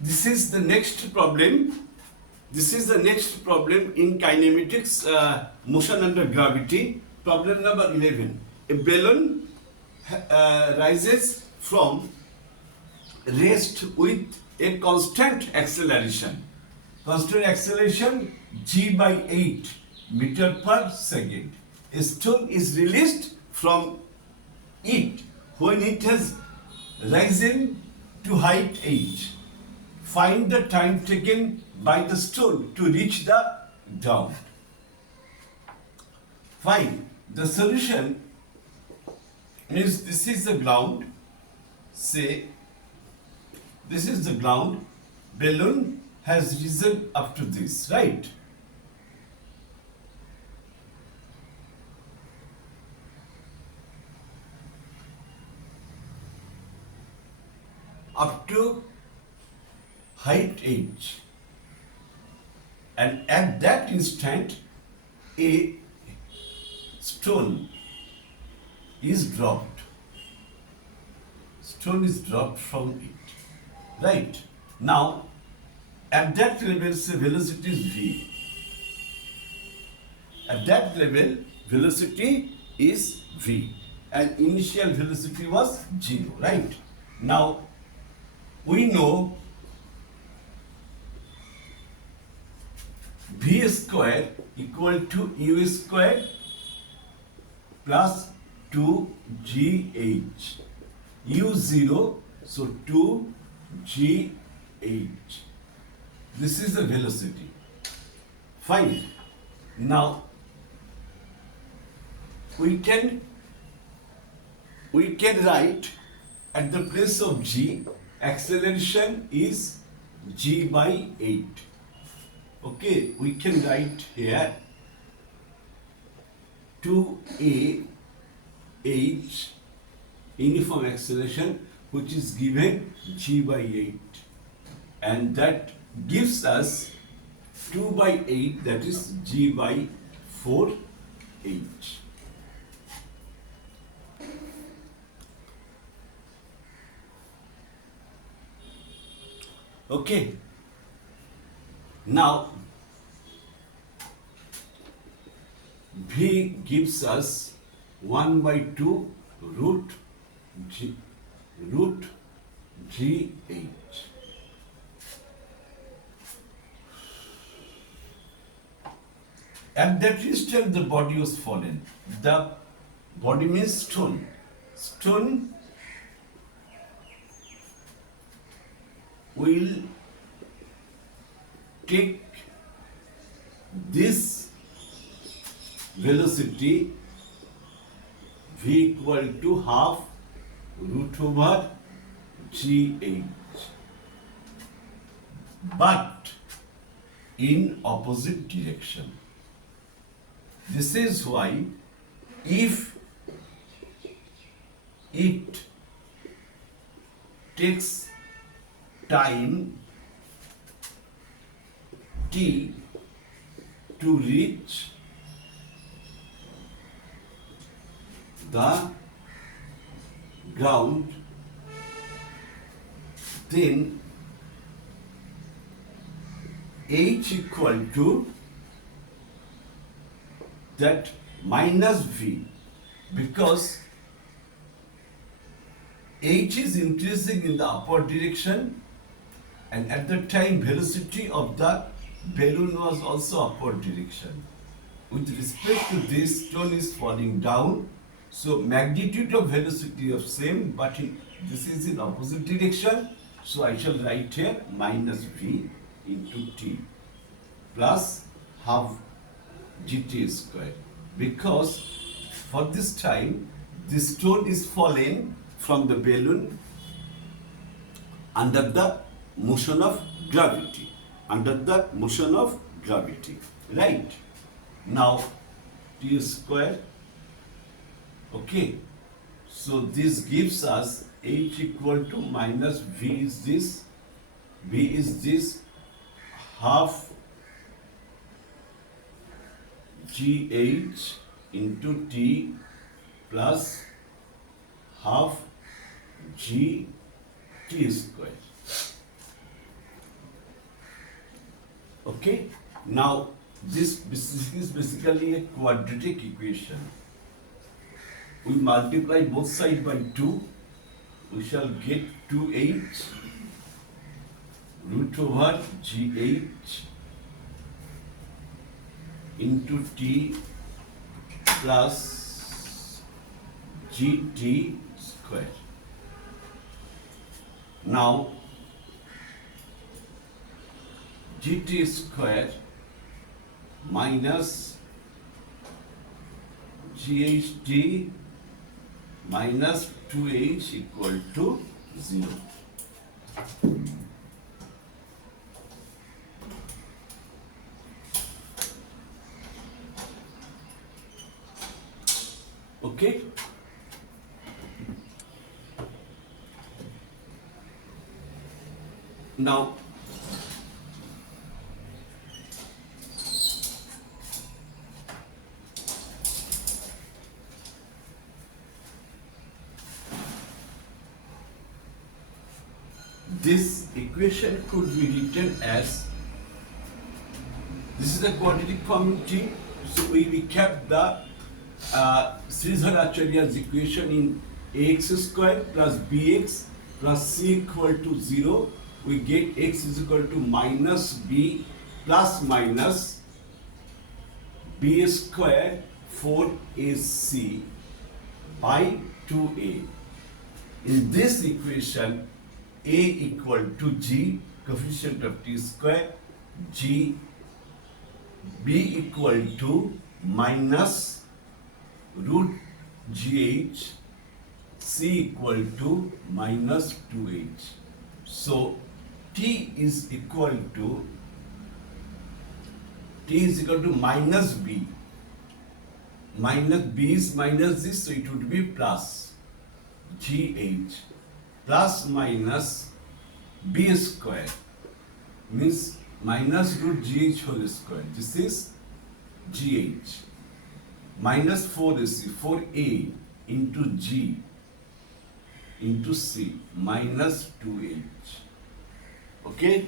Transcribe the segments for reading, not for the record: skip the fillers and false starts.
This is the next problem. This is the next problem in kinematics, motion under gravity. Problem number 11. A balloon rises from rest with a constant acceleration. Constant acceleration g by 8 meter per second. A stone is released from it when it has risen to height h. Find the time taken by the stone to reach the ground. Fine. The solution is, this is the ground. Say this is the ground. Balloon has risen up to this, right? Up to height h, and at that instant a stone is dropped. Stone is dropped from it, right? Now at that level, say velocity is v. At that level velocity is v and initial velocity was 0, right? Now we know v square equal to u square plus 2gh. u 0, so 2gh. This is the velocity. Fine. Now we can write at the place of g, acceleration is g by 8. Okay, we can write here 2a h uniform acceleration, which is given g by 8, and that gives us 2 by 8, that is g by 4 h. Okay. Now v gives us 1 by 2 root gh. At that instant the body was fallen. The body means stone. Stone will take this velocity v equal to half root over gh, but in opposite direction. This is why if it takes time t to reach the ground, then h equal to that minus v, because h is increasing in the upward direction, and at the time velocity of the balloon was also upward direction. With respect to this, stone is falling down, so magnitude of velocity of same, but this is in opposite direction, so I shall write here minus v into t plus half gt square, because for this time the stone is falling from the balloon under the motion of gravity, right? Now t square, okay, so this gives us h equal to minus v is this half gh into t plus half g t square. Okay. Now this is basically a quadratic equation. We multiply both sides by 2. We shall get 2h root over gh into t plus gt square. Now gt square minus ght minus 2h equal to 0. Okay. Now this equation could be written as, this is the quadratic form T, so we kept the Sridhar-Acharya's equation in ax square plus bx plus c equal to 0. We get x is equal to minus b plus minus b square 4ac by 2a. In this equation, a equal to g, coefficient of t square, g, b equal to minus root gh, c equal to minus 2h. So t is equal to minus b. Minus b is minus this, so it would be plus gh plus minus b square means minus root gh whole square. This is gh minus 4ac, 4a into g into c minus 2h. Okay.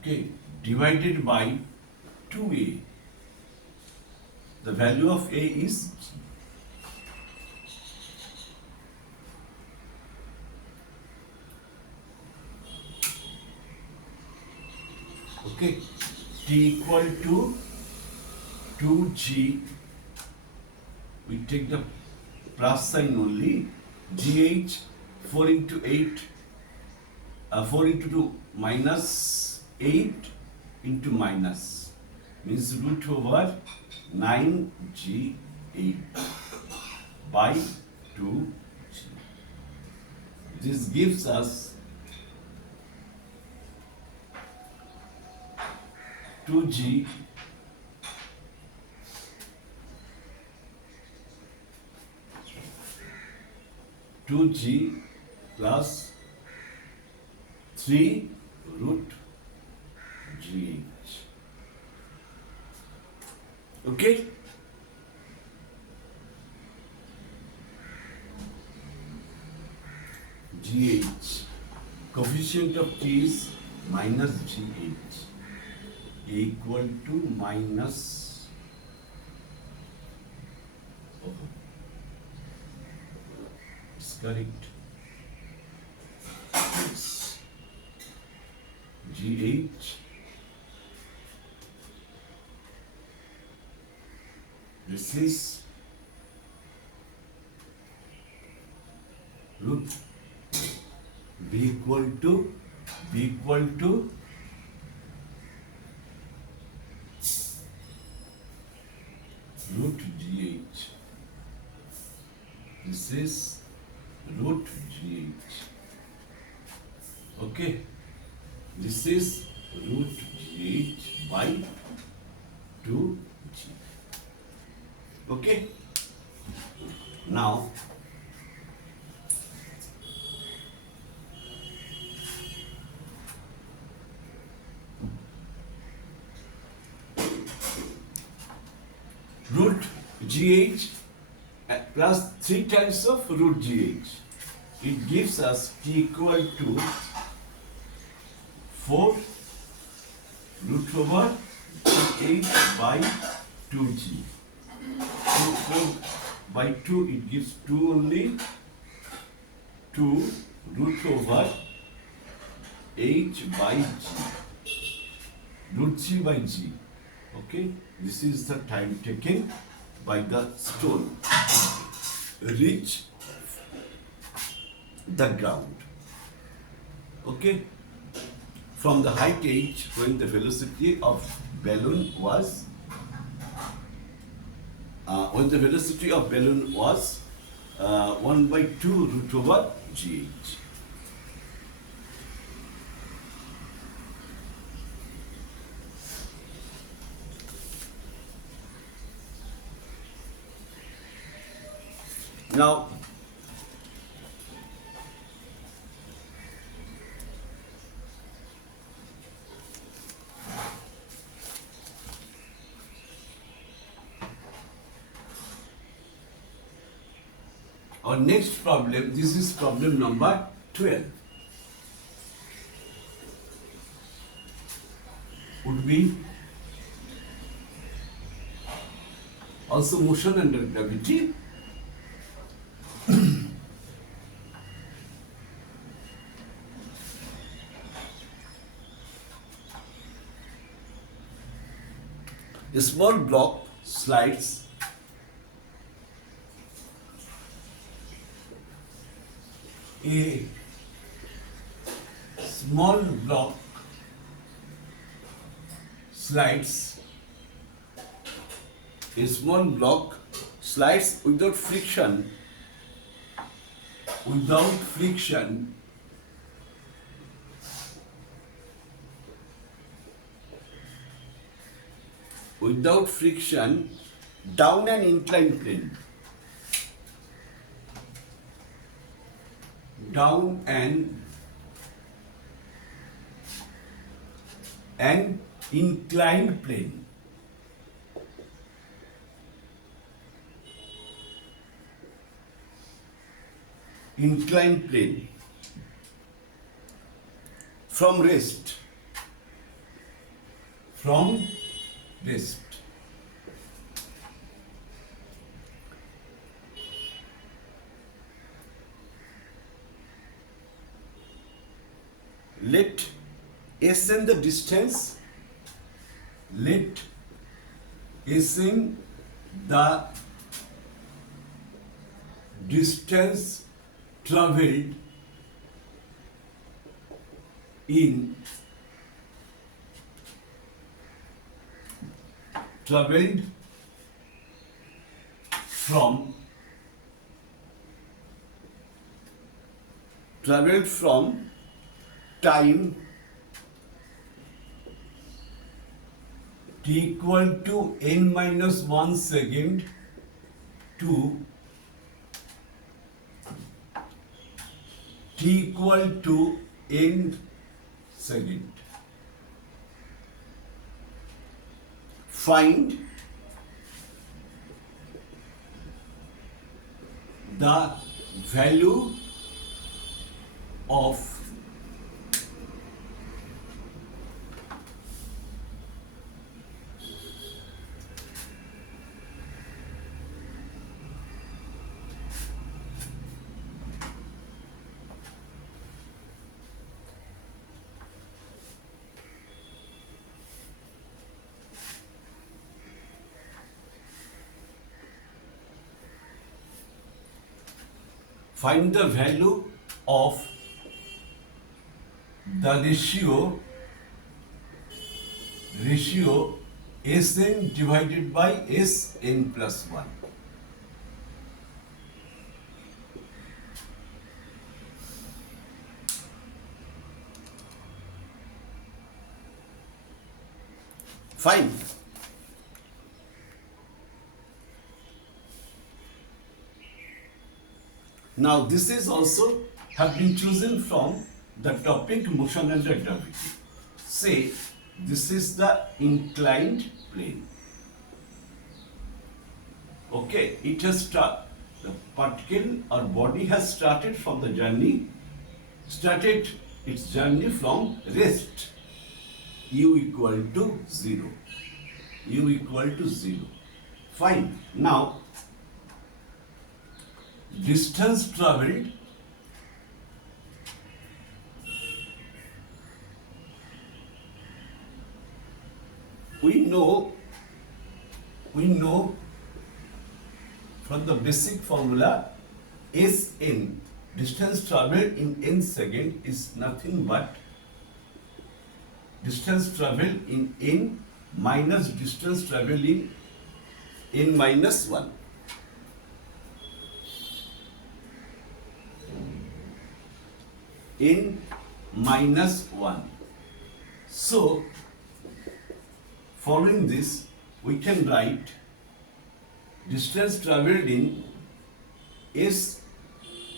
Okay, divided by 2a. The value of a is okay, t equal to 2g. We take the plus sign only. Gh 4 into 8, 4 into 2 minus 8 into minus means root over 9g8 by 2g. This gives us 2g plus 3 root gh. Okay. Gh, coefficient of t is minus gh, equal to minus, it's correct, yes. Gh this is root b equal to root gh. This is root gh. Okay. This is root gh by 2g. Okay. Now, root GH plus 3 times of root GH. It gives us T equal to 4 root over 8 by 2G. 4 by 2, it gives 2 only. 2 root over H by G. Root G by G. Okay, this is the time taken by the stone reach the ground. Okay, from the height h when the velocity of balloon was 1 by 2 root over gh. Now, our next problem, this is problem number 12, would be also motion under gravity. A small block slides a small block slides without friction down an inclined plane. Down an inclined plane. Inclined plane. From rest. Let Sn the distance. Let Sn the distance traveled from time t equal to n minus 1 second to t equal to n second. Find the value of find the value of the ratio Sn divided by Sn plus 1. Fine. Now this is also have been chosen from the topic motion under gravity. Say this is the inclined plane. Okay, it has started. The particle or body has started from the journey, started its journey from rest. U equal to 0. U equal to 0. Fine. Now, distance traveled we know from the basic formula Sn, distance traveled in n second is nothing but distance traveled in n minus distance traveled in n minus 1. N minus 1. So, following this, we can write distance traveled in S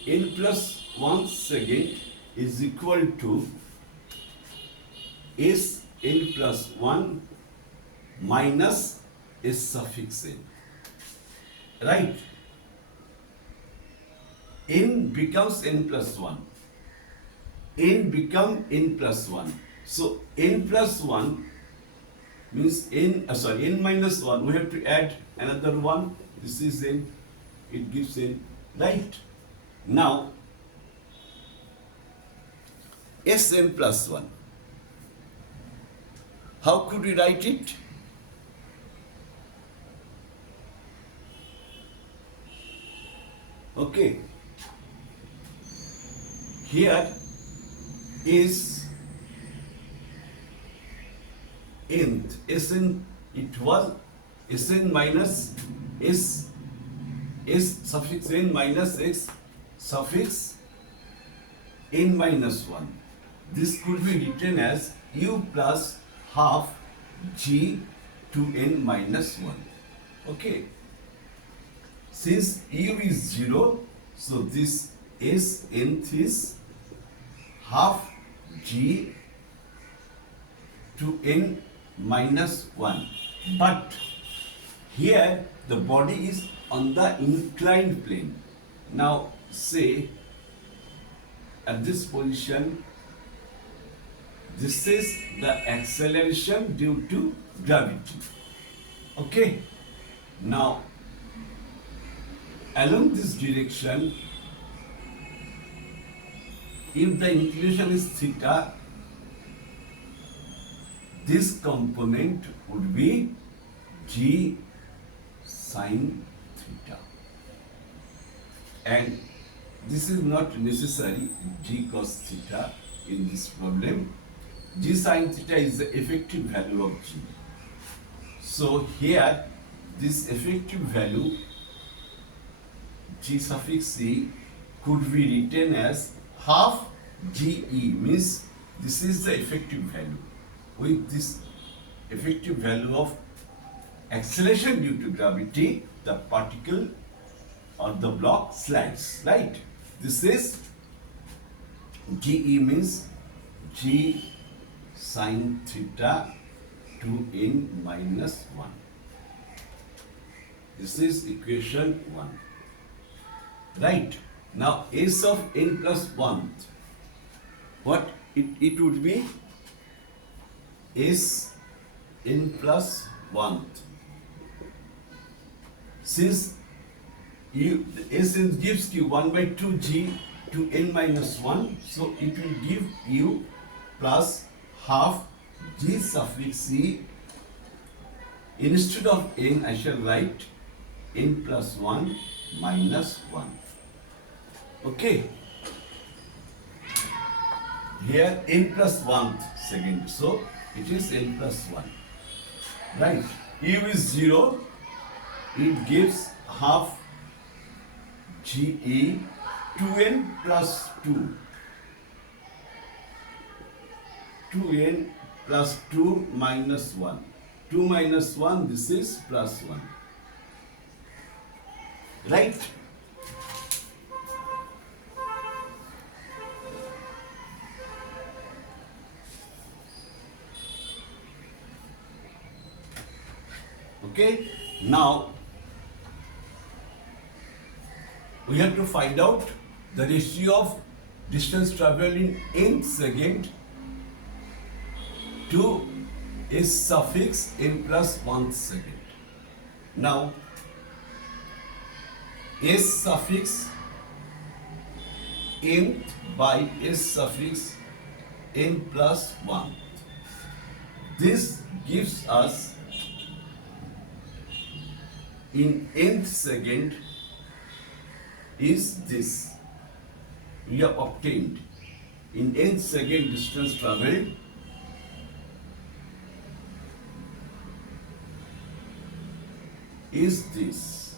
n plus 1 second is equal to S n plus 1 minus S suffix n. Right? N becomes n plus 1. N become n plus 1. So n plus 1 means n minus 1. We have to add another 1. This is n. It gives n. Right? Now Sn plus 1. How could we write it? Okay. Here is nth. Sn, it was Sn minus S suffix n minus x suffix n minus 1. This could be written as u plus half g to n minus 1. Okay. Since u is 0, so this S nth is half g to n minus 1. But here the body is on the inclined plane. Now say at this position, this is the acceleration due to gravity. Okay. Now along this direction, if the inclination is theta, this component would be g sine theta. And this is not necessary g cos theta in this problem. G sine theta is the effective value of g. So here this effective value g suffix e could be written as half ge, means this is the effective value. With this effective value of acceleration due to gravity, the particle or the block slides, right? This is ge means g sine theta to n minus 1. This is equation 1. Right? Now S of n plus 1, what it would be? S n plus 1. Since S n gives you 1 by 2 g to n minus 1, so it will give you plus half g suffix e. Instead of n, I shall write n plus 1 minus 1. Okay. Here n plus 1 second, so it is n plus 1. Right. U is 0. It gives half GE 2n plus 2. 2n plus 2 minus 1. 2 minus 1, this is plus 1. Right? Okay, now we have to find out the ratio of distance traveled in nth second to s suffix n plus 1th second. Now, s suffix nth by s suffix n plus 1. This gives us in nth second is this. We have obtained in nth second distance traveled is this.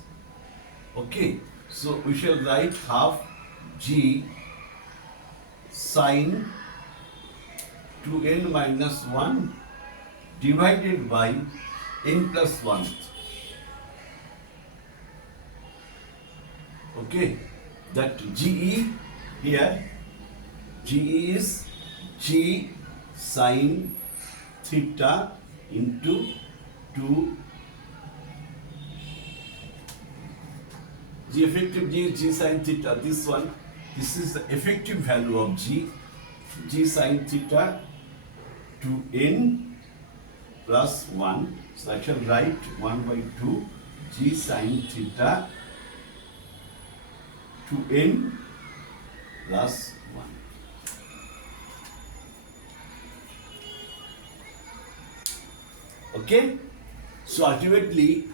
Okay, so we shall write half g sine 2n minus 1 divided by n plus 1. Okay, that GE here, GE is G sine theta into 2. G effective G is G sine theta. This one, this is the effective value of G, G sine theta to n plus 1. So I shall write 1 by 2 G sine theta to n plus 1. Okay, so ultimately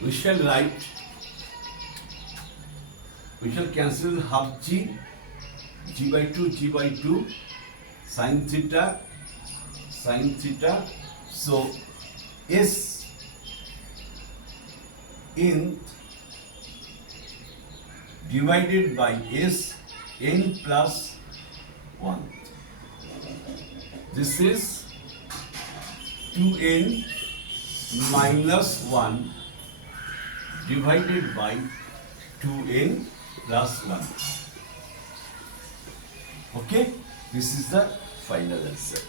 we shall write, we shall cancel half g, g by 2, sine theta, so s nth divided by s n plus 1. This is 2n minus 1 divided by 2n plus 1. Okay, this is the final answer.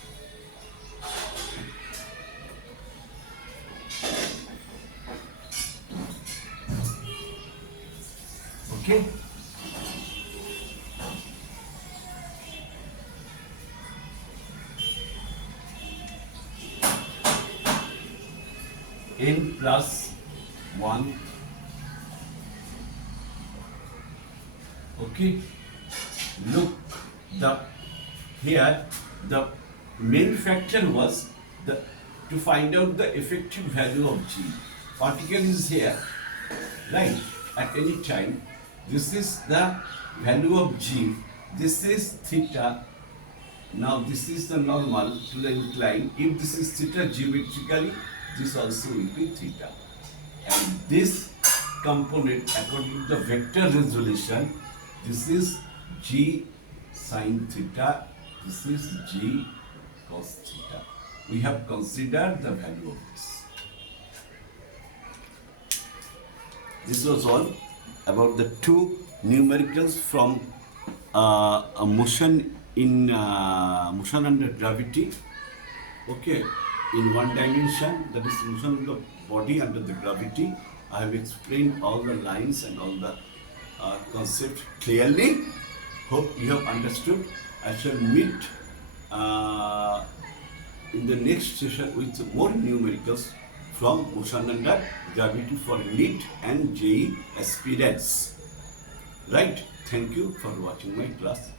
Okay. N plus 1. Okay. Look, here the main factor was to find out the effective value of G. Particle is here, right? At any time. This is the value of G. This is theta. Now this is the normal to the incline. If this is theta geometrically, this also will be theta. And this component, according to the vector resolution, this is G sine theta. This is G cos theta. We have considered the value of this. This was all about the two numericals from a motion in motion under gravity. Okay, in one dimension, that is motion of the body under the gravity. I have explained all the lines and all the concept clearly. Hope you have understood. I shall meet in the next session with more numericals from motion under gravity for Neet and JEE aspirants. Right? Thank you for watching my class.